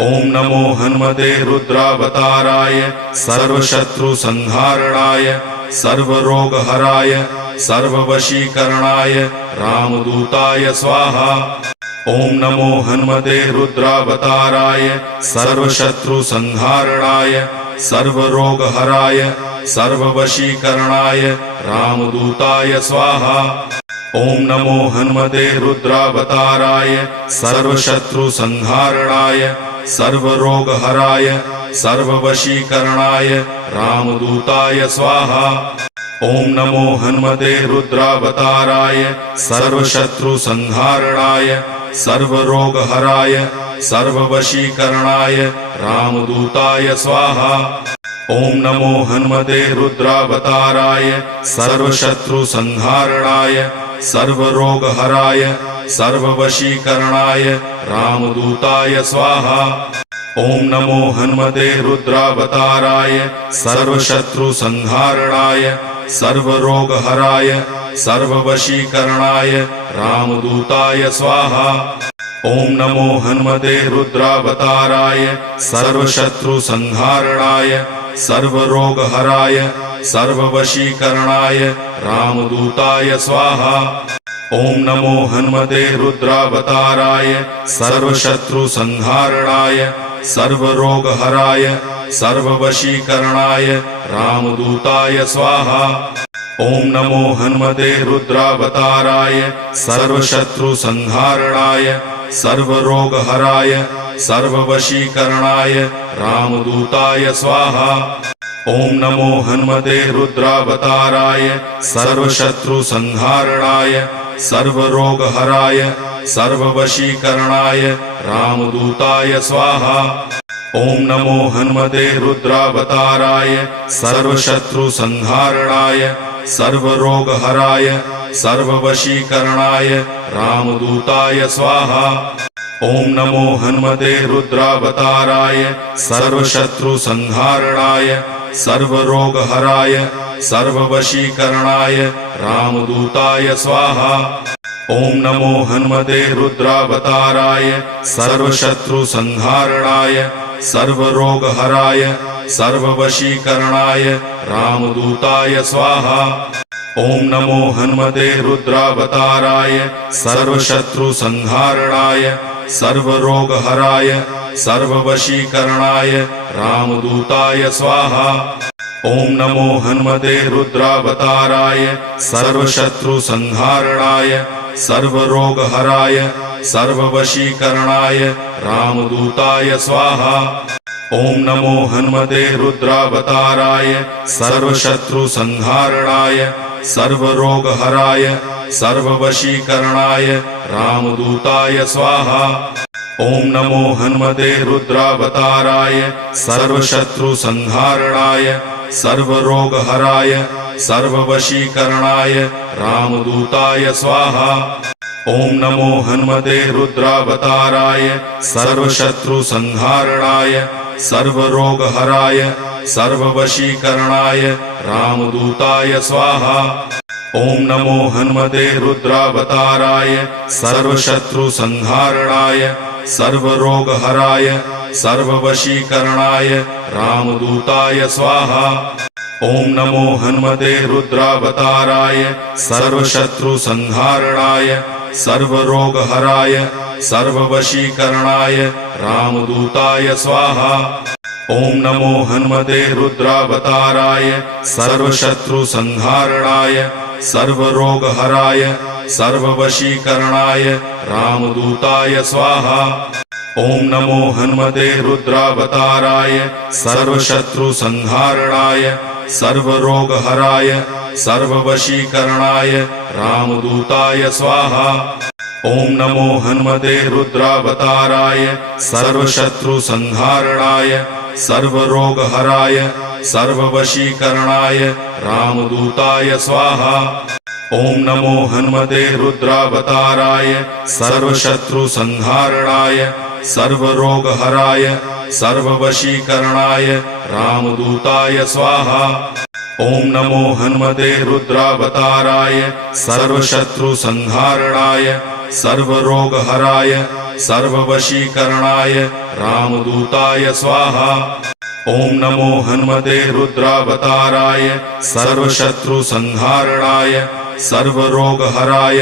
ओम नमो हनुमते रुद्रावताराय सर्वशत्रुसंहारणाय सर्वरोगहराय सर्ववशीकरणाय रामदूताय स्वाहा। ओम नमो हनुमते रुद्रावताराय सर्वशत्रुसंहारणाय सर्वरोगहराय सर्ववशीकरणाय रामदूताय स्वाहा। ओम नमो हनुमते रुद्रावताराय सर्वशत्रुसंहारणाय सर्वरोगहराय सर्ववशीकरणाय रामदूताय स्वाहा। ओम नमो हनुमते रुद्रावताराय सर्वशत्रुसंहारणाय सर्वरोगहराय सर्ववशीकरणाय रामदूताय स्वाहा। ओम नमो हनुमते रुद्रावताराय सर्वशत्रुसंहारणाय सर्वरोगहराय सर्ववशीकरणाय रामदूताय स्वाहा। ओम नमो हनुमते रुद्रावताराय सर्वशत्रुसंहारणाय सर्वरोगहराय सर्ववशीकरणाय रामदूताय स्वाहा। ओम नमो हनुमते रुद्रावताराय सर्वशत्रुसंहारणाय सर्वरोगहराय सर्ववशीकरणाय रामदूताय स्वाहा। ओम नमो हनुमते रुद्रावताराय सर्वशत्रुसंहारणाय सर्वरोगहराय सर्ववशीकरणाय रामदूताय स्वाहा। ओम नमो हनुमते रुद्रावताराय सर्वशत्रुसंहारणाय सर्वरोगहराय सर्ववशीकरणाय रामदूताय स्वाहा। ओम नमो हनुमते रुद्रावताराय सर्वशत्रुसंहारणाय सर्वरोगहराय सर्ववशीकरणाय रामदूताय स्वाहा। ओम नमो हनुमते रुद्रावताराय सर्वशत्रुसंहारणाय सर्वरोगहराय सर्ववशीकरणाय रामदूताय स्वाहा। ओम नमो हनुमते रुद्रावताराय सर्वशत्रुसंहारणाय सर्वरोगहराय सर्ववशीकरणाय रामदूताय स्वाहा। ओम नमो हनुमते रुद्रावताराय सर्वशत्रुसंहारणाय सर्वरोगहराय सर्ववशीकरणाय रामदूताय स्वाहा। ओम नमो हनुमते रुद्रावताराय सर्वशत्रुसंहारणाय सर्वरोगहराय सर्ववशीकरणाय रामदूताय स्वाहा। ओम नमो हनुमते रुद्रावताराय सर्वशत्रुसंहारणाय सर्वरोगहराय सर्ववशीकरणाय रामदूताय स्वाहा। ओम नमो हनुमते रुद्रावताराय सर्वशत्रुसंहारणाय सर्वरोगहराय सर्ववशीकरणाय रामदूताय स्वाहा। ओम नमो हनुमते रुद्रावताराय सर्वशत्रुसंहारणाय सर्वरोगहराय सर्ववशीकरणाय रामदूताय स्वाहा। ओम नमो हनुमते रुद्रावताराय सर्वशत्रुसंहारणाय सर्वरोगहराय सर्ववशीकरणाय रामदूताय स्वाहा। ओम नमो हनुमते रुद्रावताराय सर्वशत्रुसंहारणाय सर्वरोगहराय सर्ववशीकरणाय रामदूताय स्वाहा। ओम नमो हनुमते रुद्रावताराय सर्वशत्रुसंहारणाय सर्वरोगहराय सर्ववशीकरणाय रामदूताय स्वाहा। ओम नमो हनुमते रुद्रावताराय सर्वशत्रुसंहारणाय सर्वरोगहराय सर्ववशीकरणाय रामदूताय स्वाहा। ओम नमो हनुमते रुद्रावताराय सर्वशत्रुसंहारणाय सर्वरोगहराय सर्ववशीकरणाय रामदूताय स्वाहा। ओम नमो हनुमते रुद्रावताराय सर्वशत्रुसंहारणाय सर्वरोगहराय सर्ववशीकरणाय रामदूताय स्वाहा। ओम नमो हनुमते रुद्रावताराय सर्वशत्रुसंहारणाय सर्वरोगहराय सर्ववशीकरणाय रामदूताय स्वाहा। ओम नमो हनुमते रुद्रावताराय सर्वशत्रुसंहारणाय सर्वरोगहराय सर्ववशीकरणाय रामदूताय स्वाहा। ओम नमो हनुमते रुद्रावताराय सर्वशत्रुसंहारणाय सर्वरोगहराय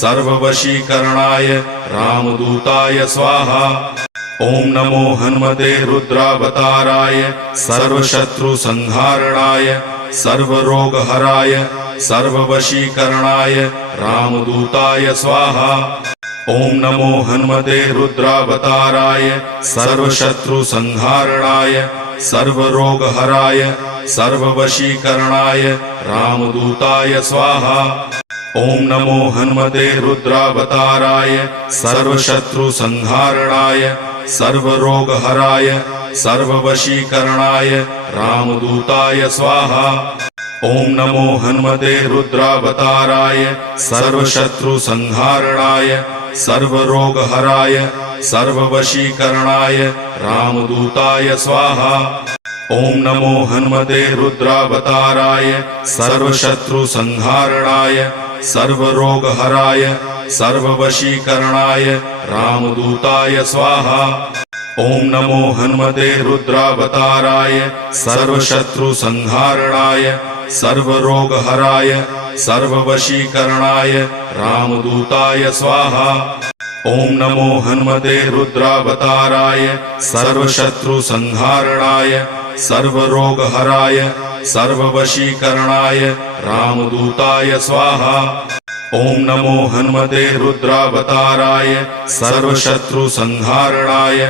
सर्ववशीकरणाय रामदूताय स्वाहा। ओम नमो हनुमते रुद्रावताराय सर्वशत्रुसंहारणाय सर्वरोगहराय सर्ववशीकरणाय रामदूताय स्वाहा। ओम नमो हनुमते रुद्रावताराय सर्वशत्रुसंहारणाय सर्वरोगहराय सर्ववशीकरणाय रामदूताय स्वाहा। ओम नमो हनुमते रुद्रावताराय सर्वशत्रुसंहारणाय सर्वरोगहराय सर्ववशीकरणाय रामदूताय स्वाहा। ओम नमो हनुमते रुद्रावताराय सर्वशत्रुसंहारणाय सर्वरोगहराय सर्ववशीकरणाय रामदूताय स्वाहा। ओम नमो हनुमते रुद्रावताराय सर्वशत्रुसंहारणाय सर्वरोगहराय सर्ववशीकरणाय रामदूताय स्वाहा। ओम नमो हनुमते रुद्रावताराय सर्वशत्रुसंहारणाय सर्वरोगहराय सर्ववशीकरणाय रामदूताय स्वाहा। ओम नमो हनुमते रुद्रावताराय सर्वशत्रुसंहारणाय सर्वरोगहराय सर्ववशीकरणाय रामदूताय स्वाहा। ओम नमो हनुमते रुद्रावताराय सर्वशत्रुसंहारणाय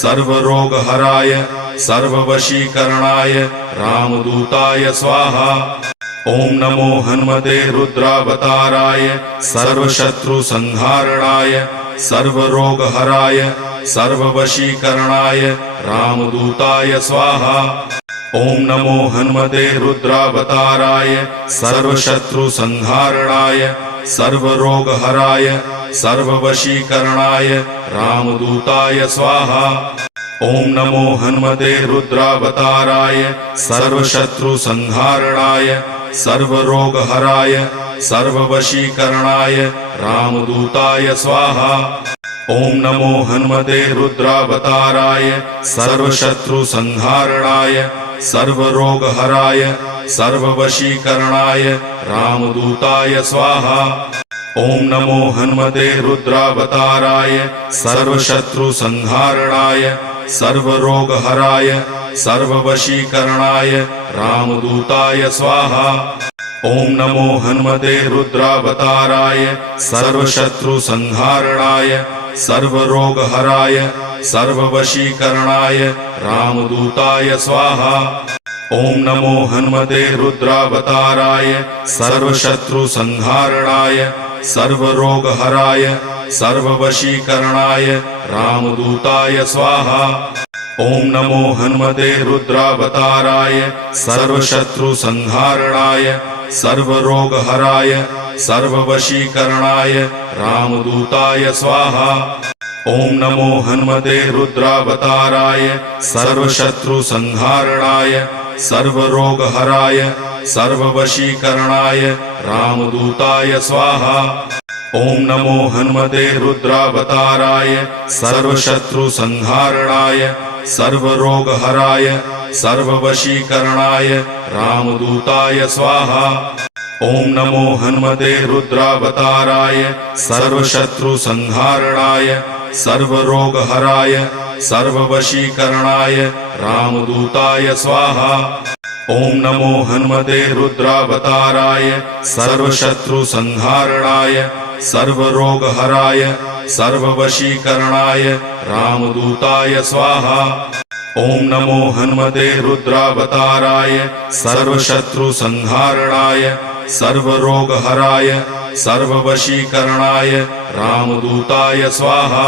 सर्वरोगहराय सर्ववशीकरणाय रामदूताय स्वाहा। ओम नमो हनुमते रुद्रावताराय सर्वशत्रुसंहारणाय सर्वरोगहराय सर्ववशीकरणाय रामदूताय स्वाहा। ओम नमो हनुमते रुद्रावताराय सर्वशत्रुसंहारणाय सर्वरोगहराय सर्ववशीकरणाय रामदूताय स्वाहा। ओम नमो हनुमते रुद्रावताराय सर्वशत्रुसंहारणाय सर्वरोगहराय सर्ववशीकरणाय रामदूताय स्वाहा। ओम नमो हनुमते रुद्रावताराय सर्वशत्रुसंहारणाय सर्वरोगहराय सर्ववशीकरणाय रामदूताय स्वाहा। ओम नमो हनुमते रुद्रावताराय सर्वशत्रुसंहारणाय सर्वरोगहराय सर्ववशीकरणाय रामदूताय स्वाहा। ओम नमो हनुमते रुद्रावताराय सर्वशत्रुसंहारणाय सर्वरोगहराय सर्ववशीकरणाय रामदूताय स्वाहा। ओम नमो हनुमते रुद्रावताराय सर्वशत्रुसंहारणाय सर्वरोगहराय सर्ववशीकरणाय रामदूताय स्वाहा। ओम नमो हनुमते रुद्रावताराय सर्वशत्रुसंहारणाय सर्वरोगहराय सर्ववशीकरणाय रामदूताय स्वाहा। ओम नमो हनुमते रुद्रावताराय सर्वशत्रुसंहारणाय सर्वरोगहराय सर्ववशीकरणाय रामदूताय स्वाहा। ओम नमो हनुमते रुद्रावताराय सर्वशत्रुसंहारणाय सर्वरोगहराय सर्ववशीकरणाय रामदूताय स्वाहा। ओम नमो हनुमते रुद्रावताराय सर्वशत्रुसंहारणाय सर्वरोगहराय सर्ववशीकरणाय रामदूताय स्वाहा। ओम नमो हनुमते रुद्रावताराय सर्वशत्रुसंहारणाय सर्वरोगहराय सर्ववशीकरणाय रामदूताय स्वाहा। ओम नमो हनुमते रुद्रावताराय सर्वशत्रुसंहारणाय सर्वरोगहराय सर्ववशीकरणाय रामदूताय स्वाहा।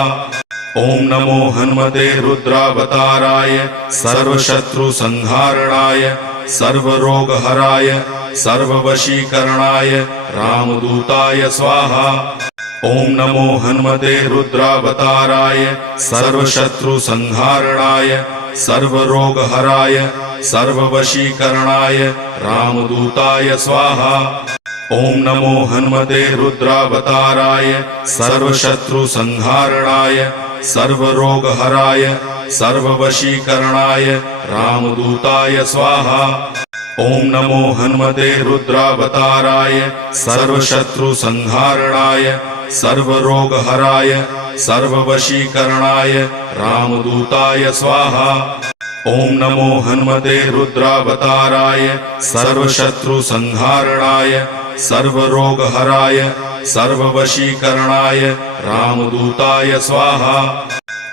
ओम नमो हनुमते रुद्रावताराय सर्वशत्रुसंहारणाय सर्वरोगहराय सर्ववशीकरणाय रामदूताय स्वाहा। ओम नमो हनुमते रुद्रावताराय सर्वशत्रुसंहारणाय सर्वरोगहराय सर्ववशीकरणाय रामदूताय स्वाहा। ओम नमो हनुमते रुद्रावताराय सर्वशत्रुसंहारणाय सर्वरोगहराय सर्ववशीकरणाय रामदूताय स्वाहा। ओम नमो हनुमते रुद्रावताराय सर्वशत्रुसंहारणाय सर्वरोगहराय सर्ववशीकरणाय रामदूताय स्वाहा। ओम नमो हनुमते रुद्रावताराय सर्वशत्रुसंहारणाय सर्वरोगहराय सर्ववशीकरणाय रामदूताय स्वाहा।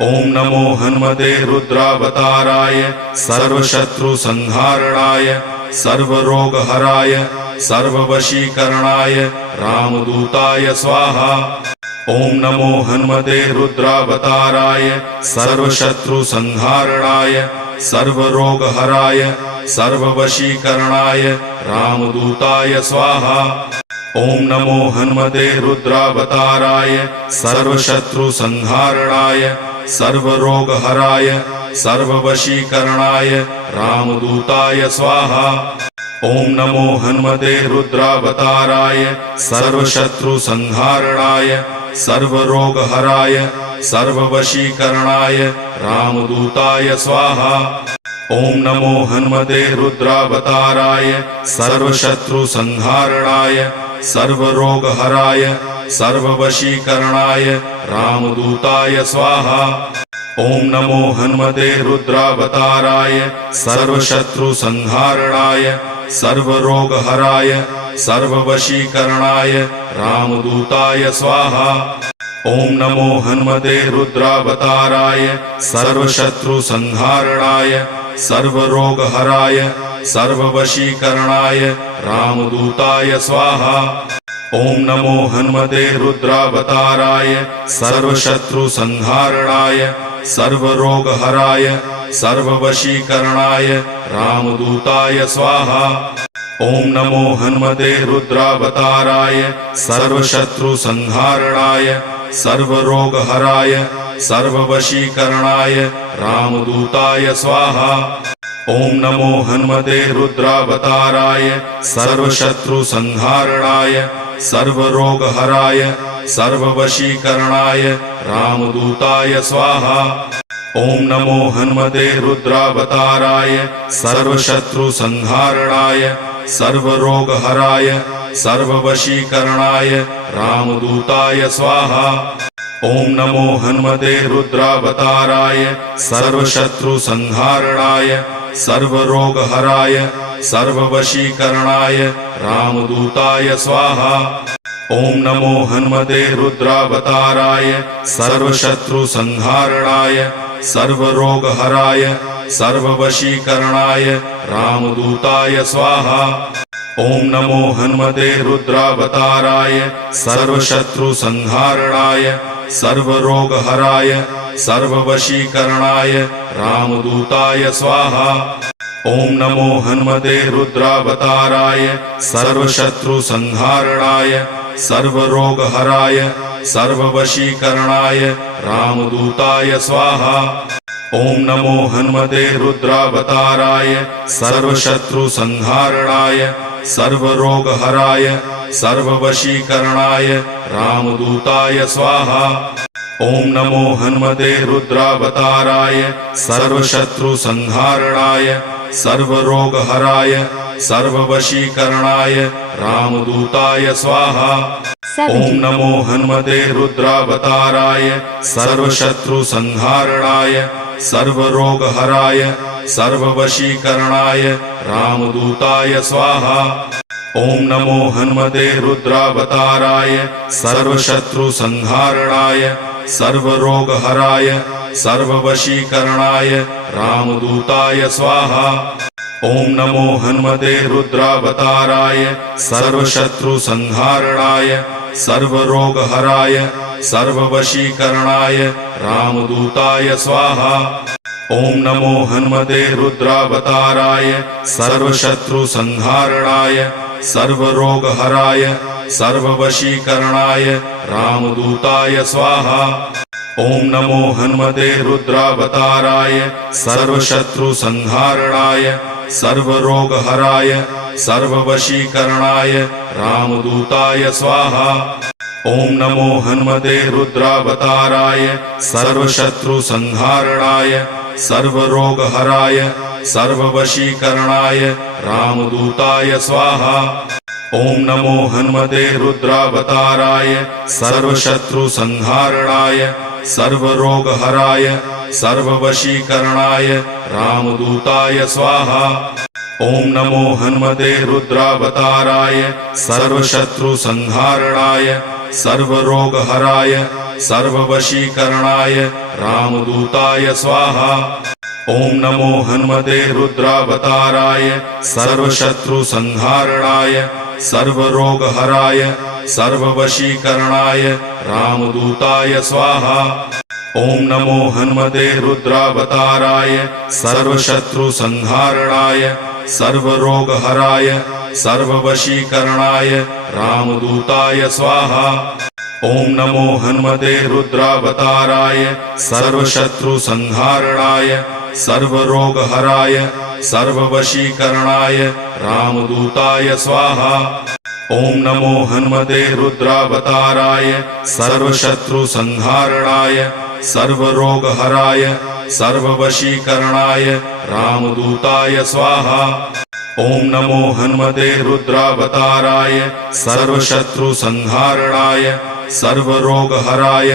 ओम नमो हनुमते रुद्रावताराय सर्वशत्रुसंहारणाय सर्वरोगहराय सर्ववशीकरणाय रामदूताय स्वाहा। ओम नमो हनुमते रुद्रावताराय सर्वशत्रुसंहारणाय सर्वरोगहराय सर्ववशीकरणाय रामदूताय स्वाहा। ओम नमो हनुमते रुद्रावताराय सर्वशत्रुसंहारणाय सर्वरोगहराय सर्ववशीकरणाय रामदूताय स्वाहा। ओम नमो हनुमते रुद्रावताराय सर्वशत्रुसंहारणाय सर्वरोगहराय सर्ववशीकरणाय रामदूताय स्वाहा। ओम नमो हनुमते रुद्रावताराय सर्वशत्रुसंहारणाय सर्वरोगहराय सर्ववशीकरणाय रामदूताय स्वाहा। ओम नमो हनुमते रुद्रावताराय सर्वशत्रुसंहारणाय सर्वरोगहराय सर्ववशीकरणाय रामदूताय स्वाहा। ओम नमो हनुमते रुद्रावताराय सर्वशत्रुसंहारणाय सर्वरोगहराय सर्ववशीकरणाय रामदूताय स्वाहा। ओम नमो हनुमते रुद्रावताराय सर्वशत्रुसंहारणाय सर्वरोगहराय सर्ववशीकरणाय रामदूताय स्वाहा। ओम नमो हनुमते रुद्रावताराय सर्वशत्रुसंहारणाय सर्वरोगहराय सर्ववशीकरणाय रामदूताय स्वाहा। ओम नमो हनुमते रुद्रावताराय सर्वशत्रुसंहारणाय सर्वरोगहराय सर्ववशीकरणाय रामदूताय स्वाहा। ओम नमो हनुमते रुद्रावताराय सर्वशत्रुसंहारणाय सर्वरोगहराय सर्ववशीकरणाय रामदूताय स्वाहा। ओम नमो हनुमते रुद्रावताराय सर्वशत्रुसंहारणाय सर्वरोगहराय सर्ववशीकरणाय रामदूताय स्वाहा। ओम नमो हनुमते रुद्रावताराय सर्वशत्रुसंहारणाय सर्वरोगहराय सर्ववशीकरणाय रामदूताय स्वाहा। ओम नमो हनुमते रुद्रावताराय सर्वशत्रुसंहारणाय सर्वरोगहराय सर्ववशीकरणाय रामदूताय स्वाहा। ओम नमो हनुमते रुद्रावताराय सर्वशत्रुसंहारणाय सर्वरोगहराय सर्ववशीकरणाय रामदूताय स्वाहा। ओम नमो हनुमते रुद्रावताराय सर्वशत्रुसंहारणाय सर्वरोगहराय सर्ववशीकरणाय रामदूताय स्वाहा। ओम नमो हनुमते रुद्रावताराय सर्वशत्रुसंहारणाय सर्वरोगहराय सर्ववशीकरणाय रामदूताय स्वाहा। ओम नमो हनुमते रुद्रावताराय सर्वशत्रुसंहारणाय सर्वरोगहराय सर्ववशीकरणाय रामदूताय स्वाहा। ओम नमो हनुमते रुद्रावताराय सर्वशत्रुसंहारणाय सर्वरोगहराय सर्ववशीकरणाय रामदूताय स्वाहा। ओम नमो हनुमते रुद्रावताराय सर्वशत्रुसंहारणाय सर्वरोगहराय सर्ववशीकरणाय रामदूताय स्वाहा। ओम नमो हनुमते रुद्रावताराय सर्वशत्रुसंहारणाय सर्वरोगहराय सर्ववशीकरणाय रामदूताय स्वाहा। ओम नमो हनुमते रुद्रावताराय सर्वशत्रुसंहारणाय सर्वरोगहराय सर्ववशीकरणाय रामदूताय स्वाहा। ओम नमो हनुमते रुद्रावताराय सर्वशत्रुसंहारणाय सर्वरोगहराय सर्ववशीकरणाय रामदूताय स्वाहा। ओम नमो हनुमते रुद्रावताराय सर्वशत्रुसंहारणाय सर्वरोगहराय सर्ववशीकरणाय रामदूताय स्वाहा। ओम नमो हनुमते रुद्रावताराय सर्वशत्रुसंहारणाय सर्वरोगहराय सर्ववशीकरणाय रामदूताय स्वाहा। ओम नमो हनुमते रुद्रावताराय सर्वशत्रुसंहारणाय सर्वरोगहराय सर्ववशीकरणाय रामदूताय स्वाहा। ओम नमो हनुमते रुद्रावताराय सर्वशत्रुसंहारणाय सर्वरोगहराय सर्ववशीकरणाय रामदूताय स्वाहा। ओम नमो हनुमते रुद्रावताराय सर्वशत्रुसंहारणाय सर्वरोगहराय सर्ववशीकरणाय रामदूताय स्वाहा। ओम नमो हनुमते रुद्रावताराय सर्वशत्रुसंहारणाय सर्वरोगहराय सर्ववशीकरणाय रामदूताय स्वाहा। ओम नमो हनुमते रुद्रावताराय सर्वशत्रुसंहारणाय सर्वरोगहराय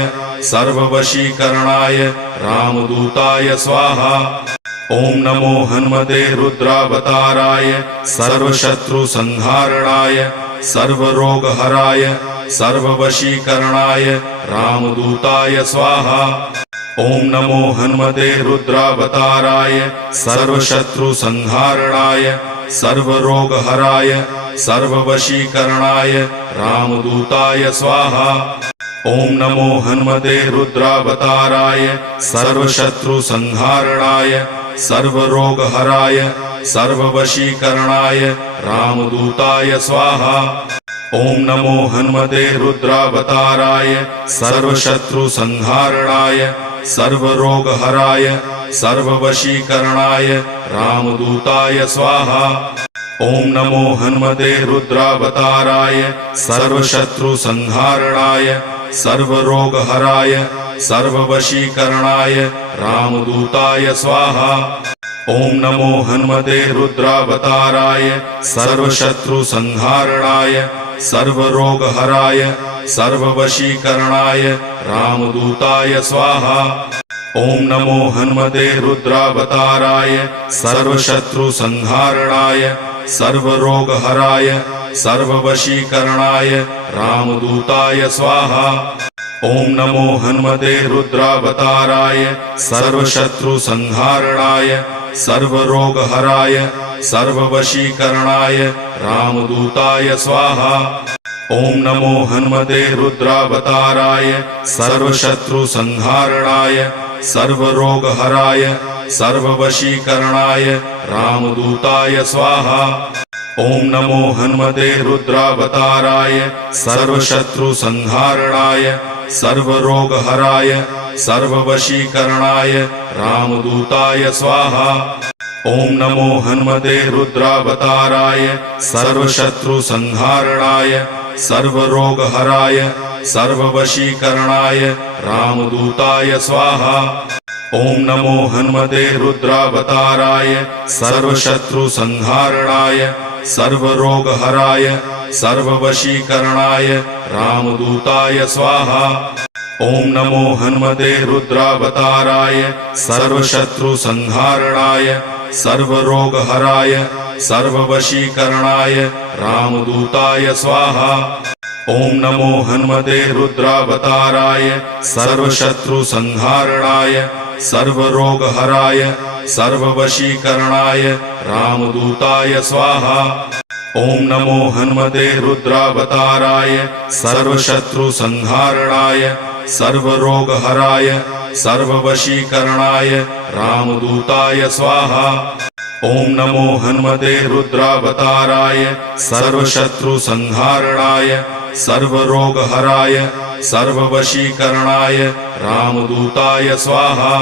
सर्ववशीकरणाय रामदूताय स्वाहा। ओम नमो हनुमते रुद्रावताराय सर्वशत्रुसंहारणाय सर्वरोगहराय सर्ववशीकरणाय रामदूताय स्वाहा। ओम नमो हनुमते रुद्रावताराय सर्वशत्रुसंहारणाय सर्वरोगहराय सर्ववशीकरणाय रामदूताय स्वाहा। ओम नमो हनुमते रुद्रावताराय सर्वशत्रुसंहारणाय सर्वरोगहराय सर्ववशीकरणाय रामदूताय स्वाहा। ओम नमो हनुमते रुद्रावताराय सर्वशत्रुसंहारणाय सर्वरोगहराय सर्ववशीकरणाय रामदूताय स्वाहा। ओम नमो हनुमते रुद्रावताराय सर्वशत्रुसंहारणाय सर्वरोगहराय सर्ववशीकरणाय रामदूताय स्वाहा। ओम नमो हनुमते रुद्रावताराय सर्वशत्रुसंहारणाय सर्वरोगहराय सर्ववशीकरणाय रामदूताय स्वाहा। ओम नमो हनुमते रुद्रावताराय सर्वशत्रुसंहारणाय सर्वरोगहराय सर्ववशीकरणाय रामदूताय स्वाहा। ओम नमो हनुमते रुद्रावताराय सर्वशत्रुसंहारणाय सर्वरोगहराय सर्ववशीकरणाय रामदूताय स्वाहा। ओम नमो हनुमते रुद्रावताराय सर्वशत्रुसंहारणाय सर्वरोगहराय सर्ववशीकरणाय रामदूताय स्वाहा। ओम नमो हनुमते रुद्रावताराय सर्वशत्रुसंहारणाय सर्वरोगहराय सर्ववशीकरणाय रामदूताय स्वाहा। ओम नमो हनुमते रुद्रावताराय सर्वशत्रुसंहारणाय सर्वरोगहराय सर्ववशीकरणाय रामदूताय स्वाहा। ओम नमो हनुमते रुद्रावताराय सर्वशत्रुसंहारणाय सर्वरोगहराय सर्ववशीकरणाय रामदूताय स्वाहा। ओम नमो हनुमते रुद्रावताराय सर्वशत्रुसंहारणाय सर्वरोगहराय सर्ववशीकरणाय रामदूताय स्वाहा। ओम नमो हनुमते रुद्रावताराय सर्वशत्रुसंहारणाय सर्वरोगहराय सर्ववशीकरणाय रामदूताय स्वाहा। ओम नमो हनुमते रुद्रावताराय सर्वशत्रुसंहारणाय सर्वरोगहराय सर्ववशीकरणाय रामदूताय स्वाहा। ओम नमो हनुमते रुद्रावताराय सर्वशत्रुसंहारणाय सर्वरोगहराय सर्ववशीकरणाय रामदूताय स्वाहा।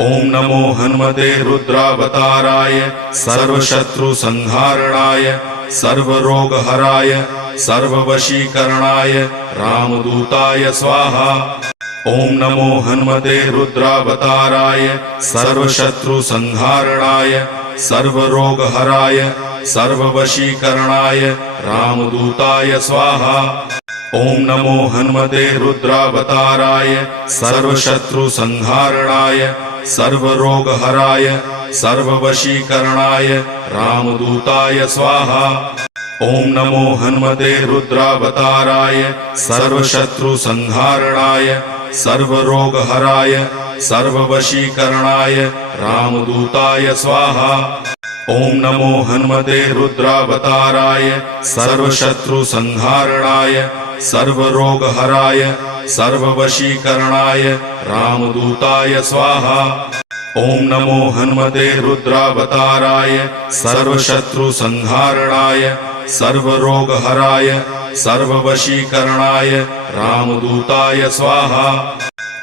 ओम नमो हनुमते रुद्रावताराय सर्वशत्रुसंहारणाय सर्वरोगहराय सर्ववशीकरणाय रामदूताय स्वाहा। ओम नमो हनुमते रुद्रावताराय सर्वशत्रुसंहारणाय सर्वरोगहराय सर्ववशीकरणाय रामदूताय स्वाहा। ओम नमो हनुमते रुद्रावताराय सर्वशत्रुसंहारणाय सर्वरोगहराय सर्ववशीकरणाय रामदूताय स्वाहा। ओम नमो हनुमते रुद्रावताराय सर्वशत्रुसंहारणाय सर्वरोगहराय सर्ववशीकरणाय रामदूताय स्वाहा। ओम नमो हनुमते रुद्रावताराय सर्वशत्रुसंहारणाय सर्वरोगहराय सर्ववशीकरणाय रामदूताय स्वाहा। ओम नमो हनुमते रुद्रावताराय सर्वशत्रुसंहारणाय सर्वरोगहराय सर्ववशीकरणाय रामदूताय स्वाहा।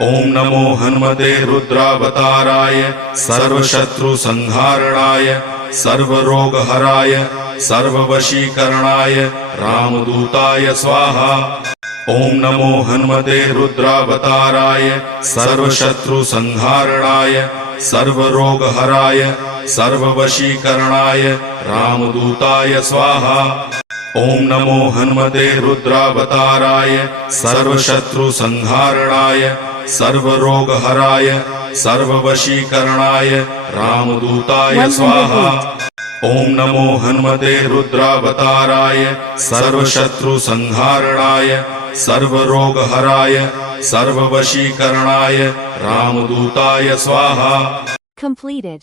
ओम नमो हनुमते रुद्रावताराय सर्वशत्रुसंहारणाय सर्वरोगहराय सर्ववशीकरणाय रामदूताय स्वाहा। ओम नमो हनुमते रुद्रावताराय सर्वशत्रुसंहारणाय सर्वरोगहराय सर्ववशीकरणाय रामदूताय स्वाहा। ओम नमो हनुमते रुद्रावताराय सर्वशत्रुसंहारणाय सर्वरोगहराय सर्ववशीकरणाय रामदूताय स्वाहा। ओम नमो हनुमते रुद्रावताराय सर्वशत्रुसंहारणाय सर्वरोगहराय सर्ववशीकरणाय रामदूताय स्वाहा। Completed.